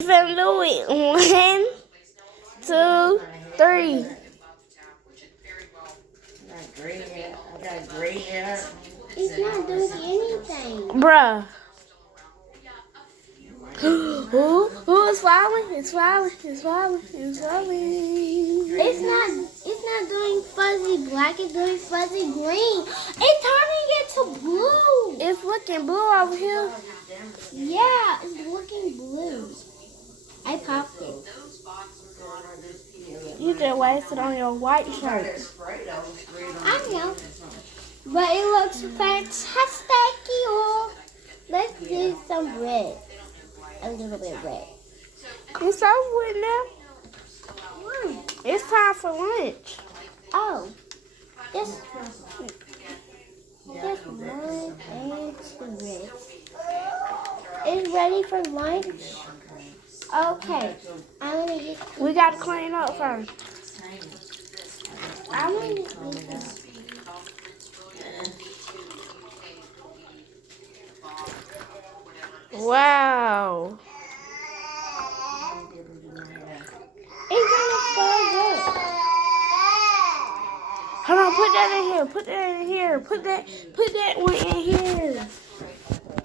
Even Louis. 1, 2, 3. I got gray hair. It's not doing anything. Bruh. Ooh, it's falling. It's falling. It's falling. It's falling. It's not doing fuzzy black, it's doing fuzzy green. It's turning it to blue. It's looking blue over here. Yeah, it's looking blue. I popped it. You just wasted on your white shirt. I know. But it looks fantastic. Let's do some red. A little bit red. It's over with now. It's time for lunch. Oh. Just 1 and 2 red. It's ready for lunch. Okay. I'm gonna get. We got to clean up first. I'm gonna get this. Wow. It's gonna fall up. Hold on, put that in here. Put that in here. Put that one in here.